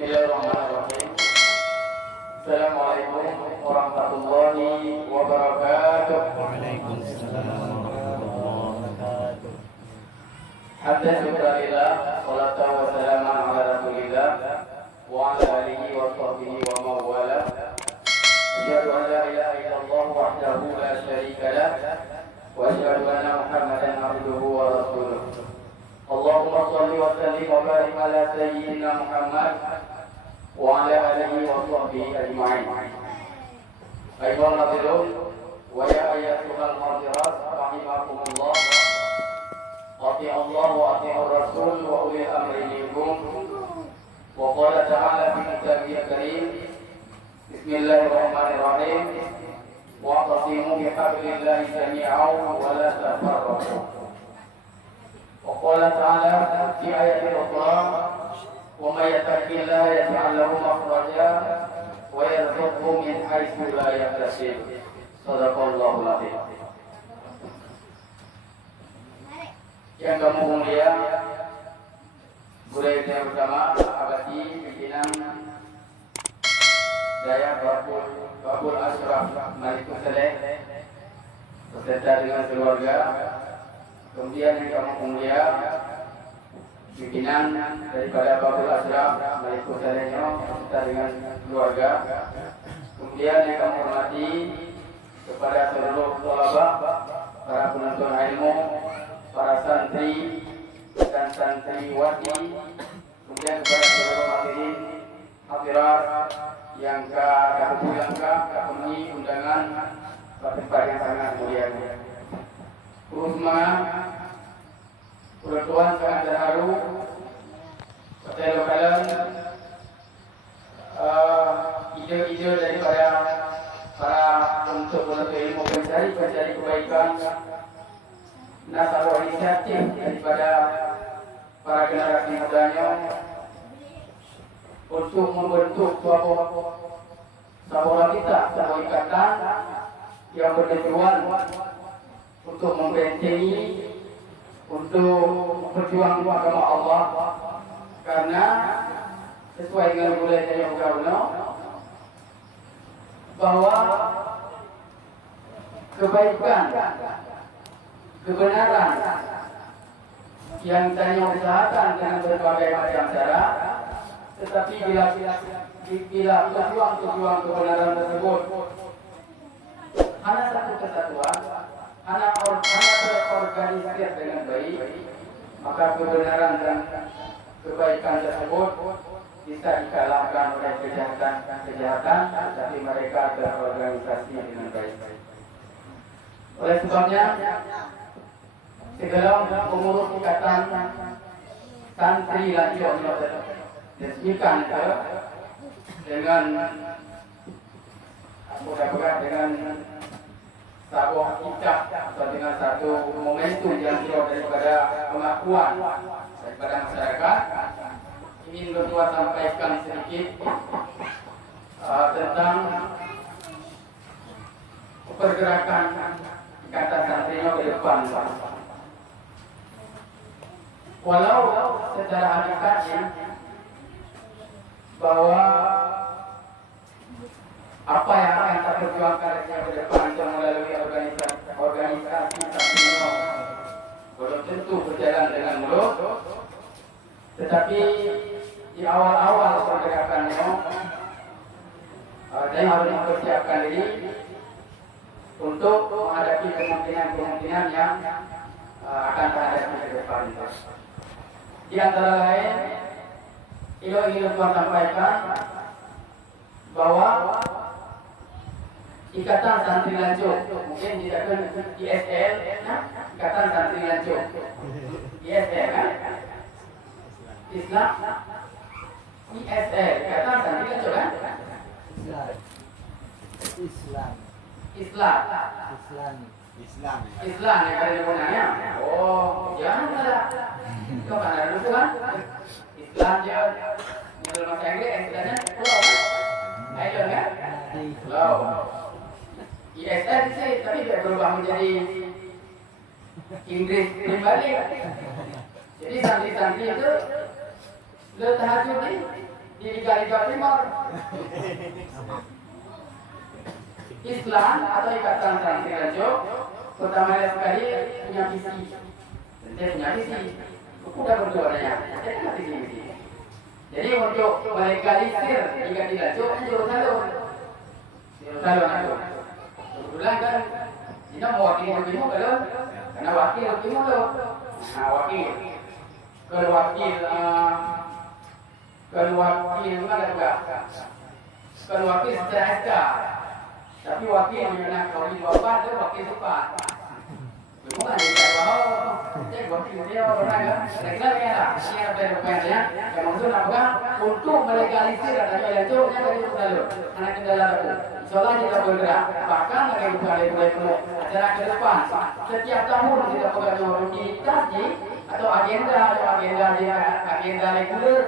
Bismillahirrahmanirrahim. Assalamualaikum warahmatullahi wabarakatuh. Waalaikumsalam warahmatullahi wabarakatuh. Hamdan syukurillah, salatu wassalamu ala rasulillah wa ala alihi wa sahbihi wa mawala. Asyhadu an la ilaha illallah wahdahu la syarika lah wa asyhadu anna Muhammadan abduhu wa rasuluh. Allahumma shalli wa sallim wa barik ala sayyidina Muhammad wa ala alihi wa sahbihi ajma'in. Ayyuhal hadirin wa ya ayyatuhal hadirat rahimakumullah. Ati'u Allah wa ati'ur Rasul wa ulil amri minkum. Wa qala ta'ala fi kitabihil karim. Bismillahirrahmanirrahim. Wa'tasimu bihablillahi jami'an wa la tafarraqu. Wa qala ta'ala fi ayatil ukhra. Wa may yattaqillaha yaj'al lahu makhraja wa yarzuqhu min haitsu la yahtasib. Shadaqallahul azim. Yang kamu mulia, budaya yang pertama, abadi pimpinan Daya Babul Ashraf Malikul Saleh beserta dengan keluarga. Kemudian yang kamu mulia, pimpinan daripada Babul Ashraf Malikul Saleh beserta dengan keluarga. Kemudian yang kamu hormati kepada seluruh thalabah, para penuntut ilmu, para santri dan santriwati, kemudian kepada seluruh hadirin hadirat yang pemenuhi undangan pada tempat yang sangat mulia. Semangat, Tuan sangat terharu pada lokalan ide-ide daripada para penuntut ilmu, pencari kebaikan, nasabah inisiatif daripada para generasi mudanya untuk membentuk sebuah ikatan yang bertujuan untuk membentengi, untuk berjuang agama Allah, karena sesuai dengan budaya yang kuno bahwa kebaikan, kebenaran yang tanya usahakan dengan berbagai macam cara, tetapi bila pejuang kebenaran tersebut hanya satu kesatuan, hanya terorganisir dengan baik, maka kebenaran dan kebaikan tersebut bisa dikalahkan oleh kejahatan, tetapi mereka terorganisasi dengan baik. Oleh sebabnya, segala pengurus ikatan santri lanjut diresmikan dengan mudah-mudahan dengan sebuah ikah atau dengan satu momentum yang jauh daripada pengakuan daripada masyarakat. Ingin berdua sampaikan sedikit tentang pergerakan ikatan santrinya ke depan. Walau secara hakikatnya bahwa apa yang akan kita perjuangkan ke depan itu melalui organisasi santrinya belum tentu berjalan dengan mulus, tetapi di awal-awal pergerakannya dia harus mempersiapkan diri untuk menghadapi kemungkinan yang akan terhadapi ke depan. Di antara lain, ingin Tuhan sampaikan bahwa Ikatan Santri Lanjut, mungkin tidak ISL, Ikatan Santri Lanjut, ISL kan? Islam, ISL, Ikatan Santri Lanjut kan? Islam yang ada di gunanya. Oh, jangan salah. Itu kan ada dulu kan? Islam je. Dalam bahasa Inggris, istilahnya pulau kan? Island kan? Pulau. ISL sih, tapi dia berubah menjadi Inggris kembali. Jadi santri-santri itu tahajud ni di Liga Timur. Islam atau Ikatan Santri Rajo pertama sekali punya visi. Dia punya visi. Udah berdua ya. Jadi untuk melegalisir Liga Rajo jurus salur itu. Kebetulan kan kita mewakili Timur kalau karena wakil Timur loh. Nah wakil wakil mana juga? Wakil secara SK. Tapi wakil yang kawin bapak itu wakil cepat. Bukan dia tahu. Jadi wakil dia orang kan. Saya kira lah. Ini apa yang berpengaruh? Yang maksud apa? Untuk melegalisir adanya itu yang tadi itu lalu. Anak kendala itu. Insyaallah kita bergerak. Bahkan ada mulai acara ke depan. Setiap tahun kita pegang rutinitas atau agenda reguler.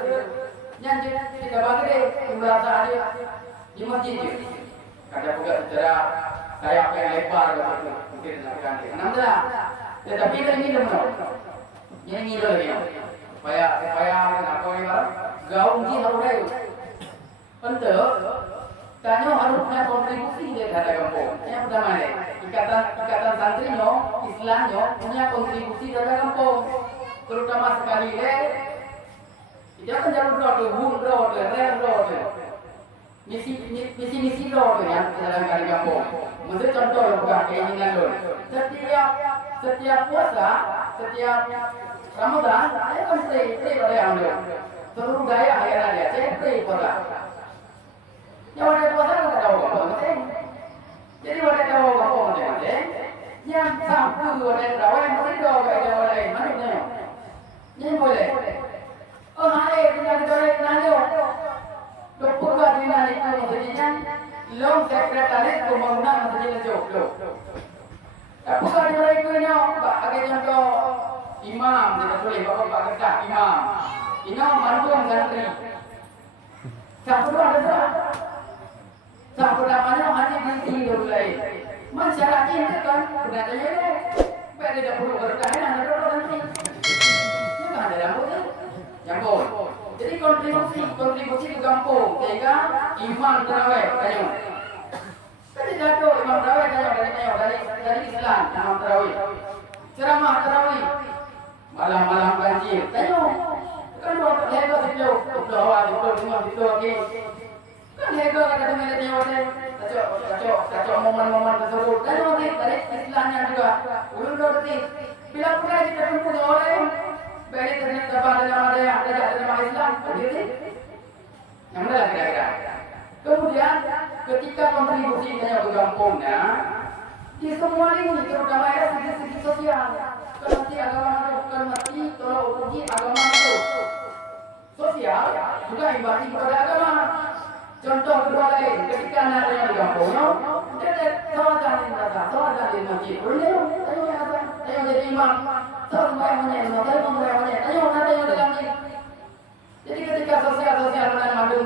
Yang kita bagi merasa ada di masjid. Ada juga secara kayak yang lebar begitu mungkin akan namanya. Tetapi ini dulu. Ini dulu ya. Supaya apa yang gaung di harus untuk tanya harus punya kontribusi dari kampung. Yang pertama ni ikatan santrinya, Islamnya punya kontribusi dari kampung. Terutama sekali dia kan jalur road, misi road yang dalam kali kampung. Maksud contoh bukan keinginan loh. Setiap puasa, setiap Ramadan, saya kan pray pada yang loh. Seluruh daya yang ada, saya pray pada. Yang ada puasa kan tahu apa? Jadi ada tahu apa? Yang sampai ada tahu yang berdoa kepada lain mana? Ini boleh. Oh, hai, kita boleh nanya. Doktor tadi nanya maksudnya, long sekretaris pembangunan maksudnya jauh. Tapi kalau di mereka ni, bagi contoh imam, kita boleh bapak kata imam mantu santri. Satu ada satu namanya hanya di dulu lain. Masyarakat ini kan sudah tanya ni, pada dah perlu berkaitan dengan santri. Ini kan ada yang boleh. Jadi kontribusi ke kampung sehingga imam terawih tanya. Tadi jatuh imam terawih tanya dari Islam imam terawih. Ceramah terawih. Malam-malam banjir. Tanya. Kan waktu hego situ, doa itu lagi. Kan hego kata mereka kacau momen-momen tersebut. Tanya dari Islamnya juga. Ulun berarti bila pernah kita kumpul orang Bagi terdapat dalam ada Islam berdiri, yang mana kira-kira. Kemudian ketika kontribusi ke kampungnya, di semua ini terutama ada segi sosial. Kerana agama bukan mesti tolong uji agama itu. Sosial juga imbas kepada agama. Contoh kedua lain, ketika ada yang di kampungnya, dia sahaja di masjid. Ayo jadi imam. Jadi ketika sosial dan hadir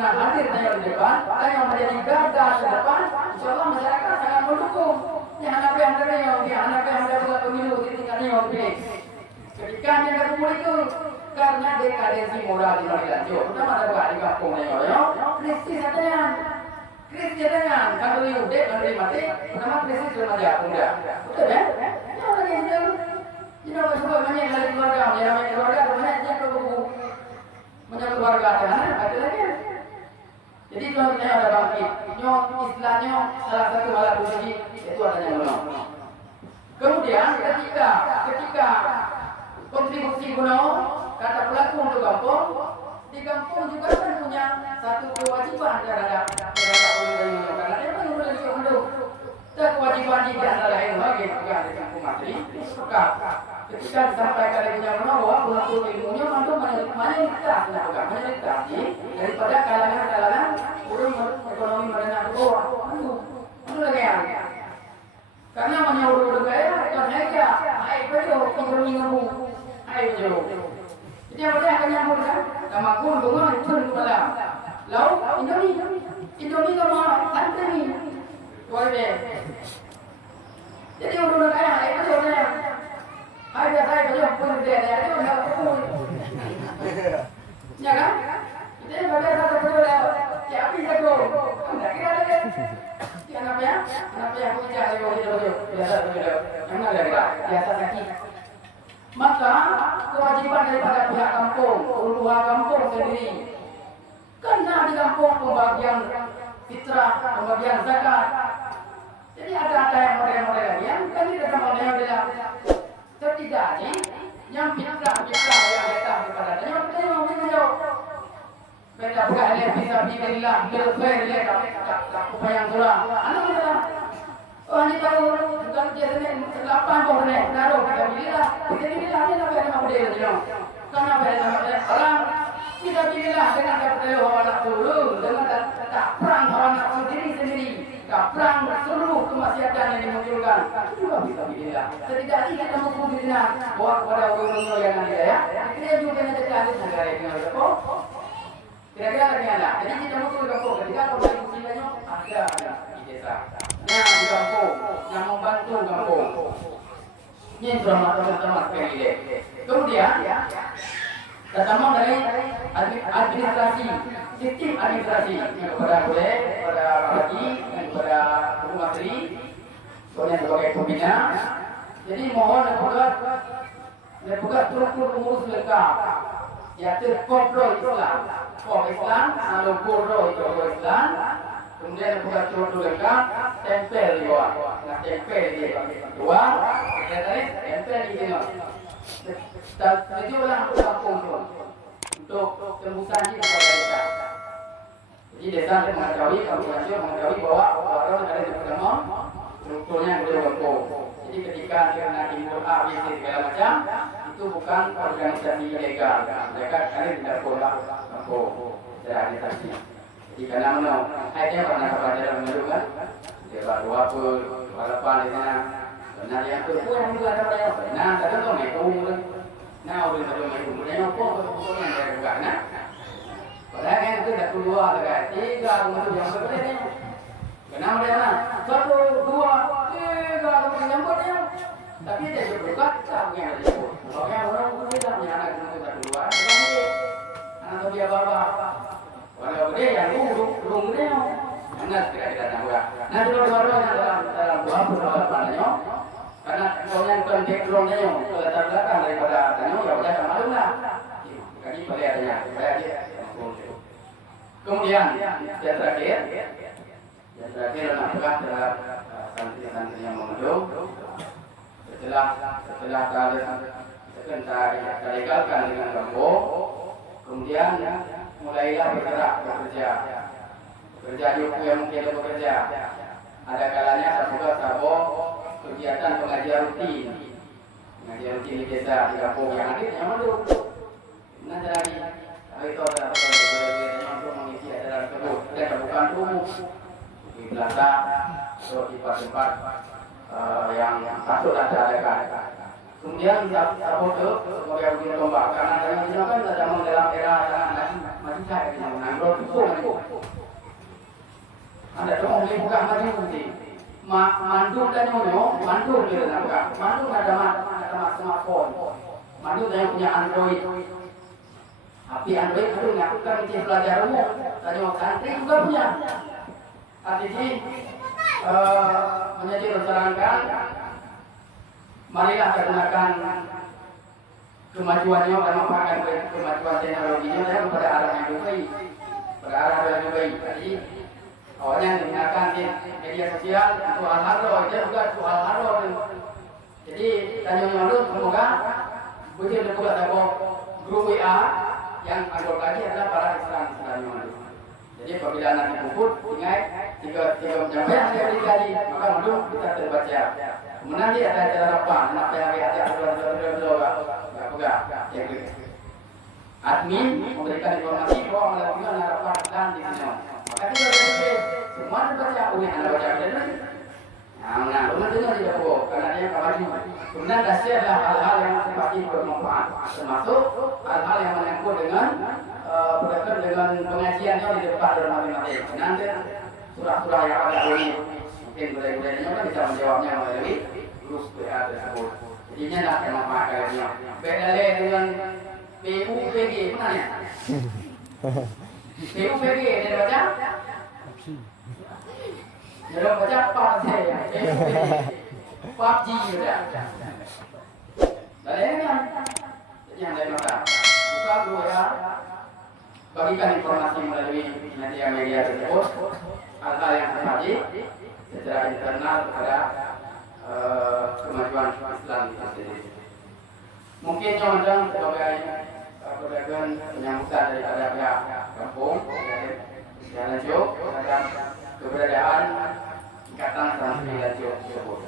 di depan, yang menjadi garda di depan, insyaallah masyarakat sangat mendukung. Anak yang ada buat pemilu di tingkat yang ketika dia kumpul itu karena dekadensi moral di Lanjut, pertama ada di kampung krisis dengan kalau diudik kalau mati, pertama krisis remaja muda, betul ya? Ini orang semua banyak dari keluarga, banyak keluarga ada lagi. Jadi contohnya ada bangkit, Islamnya salah satu alat uji itu adanya gunung. Kemudian ketika kontribusi gunung kata pelaku untuk kampung, di kampung juga kan punya satu kewajiban terhadap orang karena dia kan udah hidup. Kewajiban di antara lain lagi juga di kampung asli, ketika disampaikan punya bahwa pelaku ilmunya mampu mayoritas daripada kalangan urus ekonomi menengah ke bawah. Itu lagi ya. Karena menyuruh gaya kan aja, ekonomi ngamu, ayo. Jadi apa dia akan nyambung kan? Sama pun bunga itu malam. Lalu Indomie sama santri. Boleh. Jadi urus gaya itu dia. Saya pun dia itu pun. Ya kan? Kita baca satu dah. Siapa jago? Tak kira ada. Kenapa ya? Kenapa ya? Aku bicara lagi biasa begitu. Yang mana lagi? Biasa sakit. Maka kewajiban daripada pihak kampung, keluar kampung sendiri. Karena di kampung pembagian fitrah, pembagian zakat. Jadi ada yang model-model lagi yang kan tidak ada model adalah setidaknya yang fitrah yang datang kepada dia yang kita mau menjawab. Mereka bukan hanya bisa bimbinglah, berfirman tak upaya yang surah. Anak kita, oh ini tahu bukan dia ini 8 boleh, naruh kita pilihlah. Kita pilihlah dia nak ada model dia. Karena ada model orang kita pilihlah dengan kata hawa nafsu dengan tak perang hawa nafsu sendiri. Tak perang seluruh kemaksiatan yang dimunculkan. Itu juga bisa pilihlah. Setidaknya kita mampu dirinya bawa kepada orang-orang yang ada ya. Kita juga nak cari negara ini apa? Kira-kira lagi ada. Jadi kita mau ke kampung. Ketika kembali muslimnya ada di desa. Nah di kampung yang membantu kampung. Ini teman-teman pilih. Kemudian datang dari administrasi, sistem administrasi kepada boleh, kepada bagi, kepada Ibu Menteri, kemudian sebagai pembina. Jadi mohon petugas struktur pengurus lengkap. Yaitu kontrol Islam, Islam, lalu kontrol Islam, kemudian bukan struktur lengkap, tempel di bawah, nah tempel di bawah, tempel di sini. Tujuanlah kampung untuk tembusan kepada desa. Jadi desa mengetahui, kampung mengetahui bahwa orang ada di pertama strukturnya boleh kampung. Jadi ketika kena timbul A, B, C segala macam, itu bukan organisasi ilegal. Mereka ada di dalam kampung secara administrasi. Jadi karena mana, saya pernah kepada menurut dia baru apa, walaupun di sana. Benar yang tu yang juga ada pada apa? Nah, kata tu mai tu, nah orang tu mai tu, dia apa yang dia buka nah. Padahal kan tu dah keluar dekat 3 rumah tu yang berbeza ni. Kenapa dia mana? 1, 2, 3 rumah yang berbeza. Tapi dia buka tak yang ada tu. Orang orang tu tak punya anak tu dah keluar. Anak tu dia bawa. Walau dia yang rumah dia. Anak kita nak buat. Nah, dua-dua dalam buah perbuatannya. Karena orang bukan backgroundnya yang latar belakang daripada tanya ya udah maklum lah. Kaki boleh adanya, boleh aja. Kemudian yang terakhir apakah terhadap santri-santri yang mengandung setelah kita legalkan dengan kampung, kemudian mulailah bergerak bekerja juga yang mungkin bekerja. Ada kalanya sabo kegiatan pengajian rutin di desa di kampung yang ada yang mana nanti lagi itu ada untuk mengisi acara tersebut dan bukan umum di belakang atau di tempat yang patut diadakan. Kemudian sabo itu sebagai ujian lomba karena dalam kan dalam era masih saya menanggung itu ada orang boleh buka maju nanti. Mandul dan nyono, mandul kita nak buka. Mandul ada smartphone. Mandul yang punya Android. Tapi Android itu bukan mencari pelajar umum. Tanya santri juga punya. Artinya menjadi terserangkan. Marilah gunakan kemajuannya dan memanfaatkan kemajuan teknologinya kepada arah yang lebih baik. Pada arah yang lebih baik. Jadi awalnya menggunakan media sosial untuk hal-hal itu juga untuk hal-hal. Jadi tanya malu semoga boleh dibuat ada grup WA yang anggota lagi adalah para Islam malu. Jadi apabila nanti puput ingat jika menyampaikan saya tadi maka malu kita terbaca. Kemudian nanti ada acara apa? Nak hari ada admin memberikan informasi bahwa melakukan rapat dan di sini. Maka kita boleh semua dibaca oleh anak baca kita. Nah, benar dengar tidak boleh karena dia kembali. Kemudian dahsyatlah hal-hal yang sifatnya bermanfaat, termasuk hal-hal yang menyangkut dengan berkaitan dengan pengajiannya di depan dalam masing-masing. Nanti surah-surah yang ada ini mungkin budaya-budayanya kan bisa menjawabnya melalui terus WA tersebut. Jadinya nak yang memanfaatkannya. Beda dengan PUPG, mana ya? PUBG dia baca. Dia baca PUBG. PUBG dia. Dan ini yang lain mata. Buka dulu ya. Bagikan informasi melalui media tersebut. Hal-hal yang terjadi secara internal kepada kemajuan Islam itu sendiri. Mungkin contoh sebagai pedagang penyambutan daripada pihak kampung dan lanjut terhadap keberadaan Ikatan Santri Lanjut tersebut.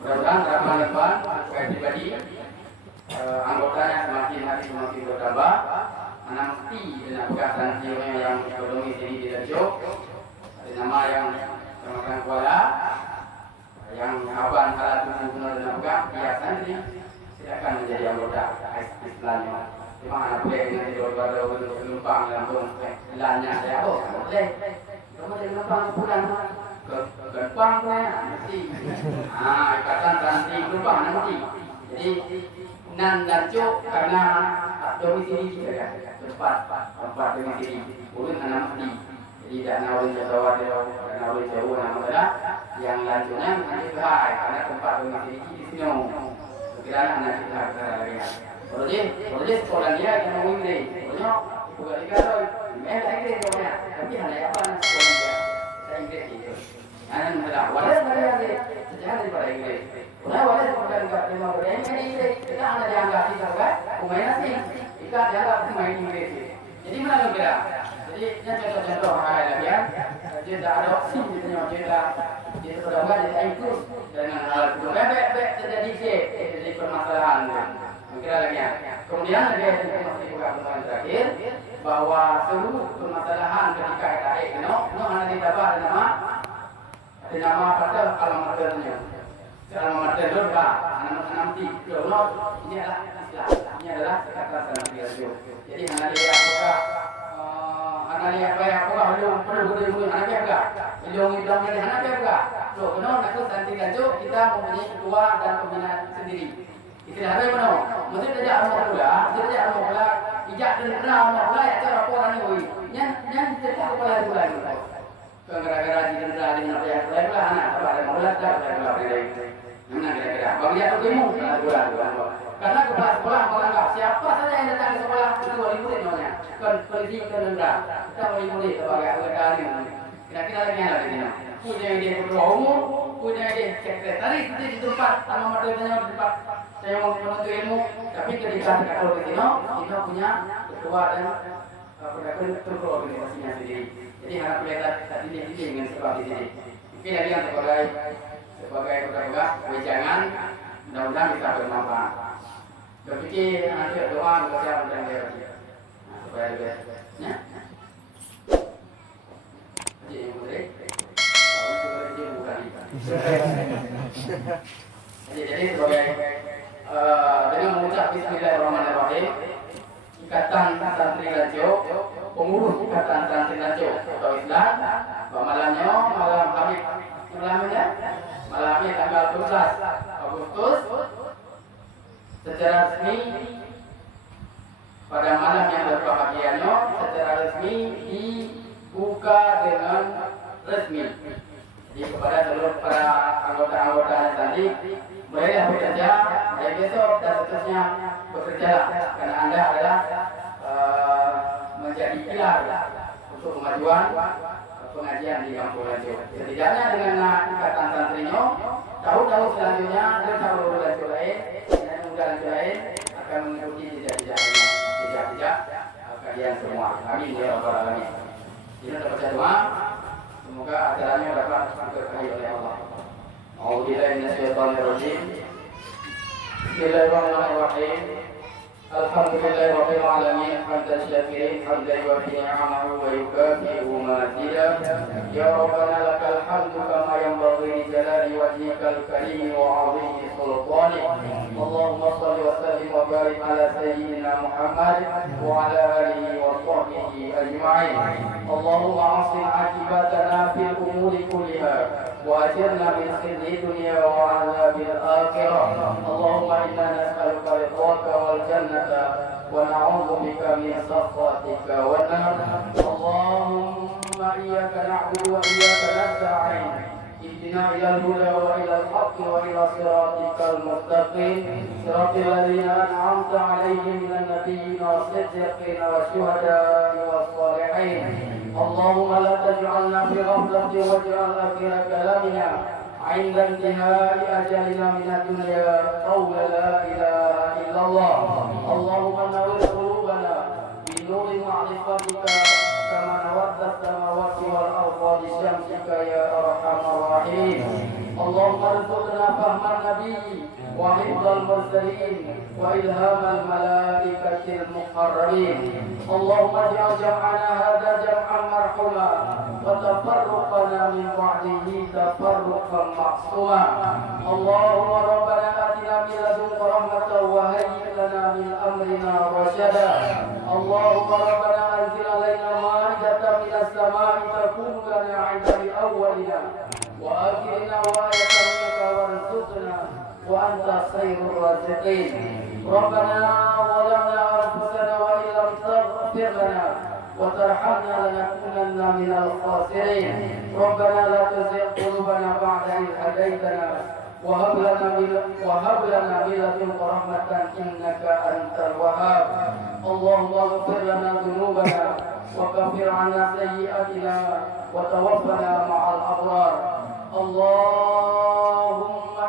Mudah-mudahan harapan depan saya pribadi anggotanya semakin hari semakin bertambah. Menanti dengan pegang santri yang ekonomi sini di Lanjut. Ada nama yang Samakan Kuala, yang abang halat guna dengan pegang dia santri silakan menjadi anggota Islam. Cuma anak boleh nanti daripada penumpang langsung lannya saya boleh. Kamu jadi penumpang pulang ke penumpang nanti. Ikatan santri penumpang nanti. Jadi nan Lanjut karena domisili kita tempat domisili bukan anak mesti. Jadi tak nawin jawab dia nawin jauh nama adalah yang Lanjutnya nanti bahai karena tempat domisili di sini. Kira anak kita lagi. Kalau dia sekolah dia yang mau ini, kalau bukan dikasih, memang Inggris dia, tapi hanya apa sekolah dia, saya Inggris itu. Anak muda, walau mereka dia sejarah daripada Inggris. Walau sekolah dia mau berenang Inggris, kita anak yang nggak sih kan, pemain asing, kita dianggap pemain Inggris. Jadi mana kira? Jadi yang contoh-contoh hal lagi ya, dia tak ada opsi, dia sudah dia ikut dengan hal itu. Bebek terjadi permasalahan. Kira lagi ya. Kemudian dia masih buka permasalahan terakhir bahwa seluruh permasalahan ketika tarik hanya didapat ada nama pada alamat tertentu. Alamat tertentu nanti ini adalah Islam. Ini adalah kata sanadiyah. Jadi hanya dia buka analia apa perlu apa hidung dari mana apa so nak santri Lanjut kita mempunyai ketua dan pembina sendiri. Istilah apa mana? Mesti saja amal pula, ijak dan kenal amal pula ya cara orang ni. Yang kita kepala pula ni. Gara-gara di dengan apa yang pula anak pada mulut dah pula dari. Mana kira-kira? Bagi dia tu demo pula. Karena kepala sekolah menganggap siapa saja yang datang ke sekolah itu wali murid namanya. Kondisi kendera. Kita wali murid sebagai anggota ni. Kira-kira lagi yang ada di sini. Punya dia ketua umum, punya dia sekretaris di tempat sama matanya di tempat. Saya mau menuntut ilmu, tapi ketika kita kalau ke sini, kita punya ketua dan ketua organisasinya sendiri. Jadi harap kelihatan saat ini dengan seperti ini. Mungkin lagi yang sebagai pedagang, wejangan, mudah-mudahan bisa bermanfaat. Berpikir nanti doa bekerja dan dia supaya lebih ya. Jadi yang boleh, dia bukan jadi sebagai dengan mengucap Bismillahirrahmanirrahim, Ikatan Santri Lanjut, pengurus Ikatan Santri Lanjut atau Islam, malam ini tanggal 12 Agustus secara resmi pada malam yang berbahagianya secara resmi dibuka dengan resmi. Jadi kepada seluruh para anggota-anggota tadi bolehlah bekerja dari besok dan seterusnya bekerja karena anda adalah menjadi pilar untuk kemajuan pengajian di kampung Lanjut. Setidaknya dengan Ikatan Santrinya tahu-tahu selanjutnya dan tahu Lanjut lain dan muda Lanjut lain akan mengikuti jejak kalian semua. Amin ya rabbal alamin. Ini terbaca doa. Semoga acaranya dapat diberkahi oleh Allah. A'udzubillahi minasyaitonir rajim. Bismillahirrahmanirrahim. Alhamdulillahi rabbil alamin. Hamdan syakirin hamdan yuwaffi ni'amahu wa yukafi'u mazidah. Ya Rabbana lakal hamdu kama yanbaghi li jalali wajhikal karim wa 'azimi sultanik. Allahumma shalli wa sallim wa barik ala sayyidina Muhammad wa ala alihi wa sahbihi ajma'in. Allahumma asim akibatana fil umuri kulliha wa ajirna min khizyi dunya wa 'adzabil akhirah. Allahumma inna nas'aluka ridhaka wal jannata ونعوذ بك من سخطك والنار. اللهم إياك نعبد وإياك نستعين، اهدنا إلى الهدى وإلى الحق وإلى صراطك المستقيم، صراط الذين أنعمت عليهم من النبيين والصديقين والشهداء والصالحين. اللهم لا تجعلنا في غفلة واجعل آخر كلامنا عند انتهاء أجلنا من الدنيا قول لا إله إلا الله. اللهم نور قلوبنا بنور معرفتك كما نورت السماوات والأرض بشمسك يا أرحم الراحمين. اللهم ارزقنا فهم النبي وحفظ المرسلين وإلهام الملائكة المقربين. اللهم اجعل جمعنا هذا جمعا مرحوما وتفرقنا من بعده تفرقا معصوما. اللهم ربنا آتنا من لدنك رحمة وهيئ لنا من أمرنا رشدا. اللهم ربنا أنزل علينا مائدة من السماء تكون لنا عند أولنا وآخرنا وآية منك وارزقنا وأنت خير الرازقين. ربنا ظلمنا أنفسنا وإن لم تغفر لنا وترحمنا لنكونن من الخاسرين. ربنا لا تزغ قلوبنا بعد إذ هديتنا وهب لنا من لدنك رحمة إنك أنت الوهاب. اللهم اغفر لنا ذنوبنا وكفر عنا سيئاتنا وتوفنا مع الأبرار. اللهم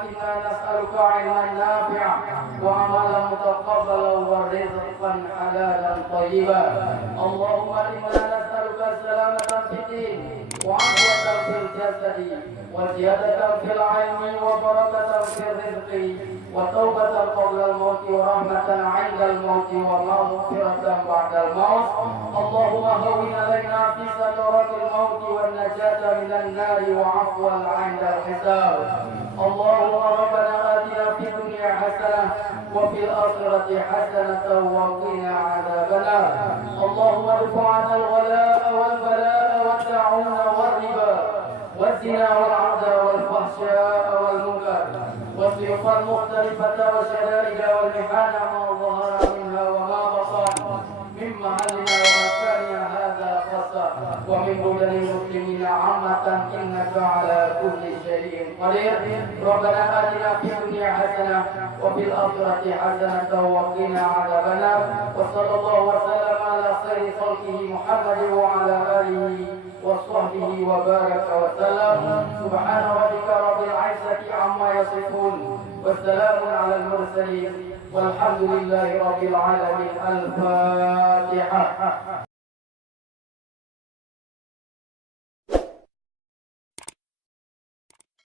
إنا نسألك علما نافعا وعملا متقبلا ورزقا حلالا طيبا. اللهم إنا نسألك السلامة في الدين وعافية في الجسد وزيادة في العلم وبركة في الرزق وتوبة قبل الموت ورحمة عند الموت ومغفرة بعد الموت. اللهم هون علينا في سكرات الموت والنجاة من النار وعفوا عند الحساب. اللهم ربنا آتنا في الدنيا حسنة وفي الآخرة حسنة وقنا عذاب النار. اللهم ارفع عنا الغلاء والبلاء والطاعون والربا والزنا والعرض والفحشاء والمنكر والسيوف المختلفة والشدائد والمحن ما ظهر منها وما بطن من محلنا ومكاننا هذا خاصة ومن بلدان المسلمين عامة إنك على كل شيء قدير. ربنا آتنا في الدنيا حسنة وفي الآخرة حسنة وقنا عذاب النار. وصلى الله وسلم على خير خلقه محمد وعلى آله وصحبه وبارك وسلم. سبحان ربك رب العزة عما يصفون والسلام على المرسلين والحمد لله رب العالمين. الفاتحة.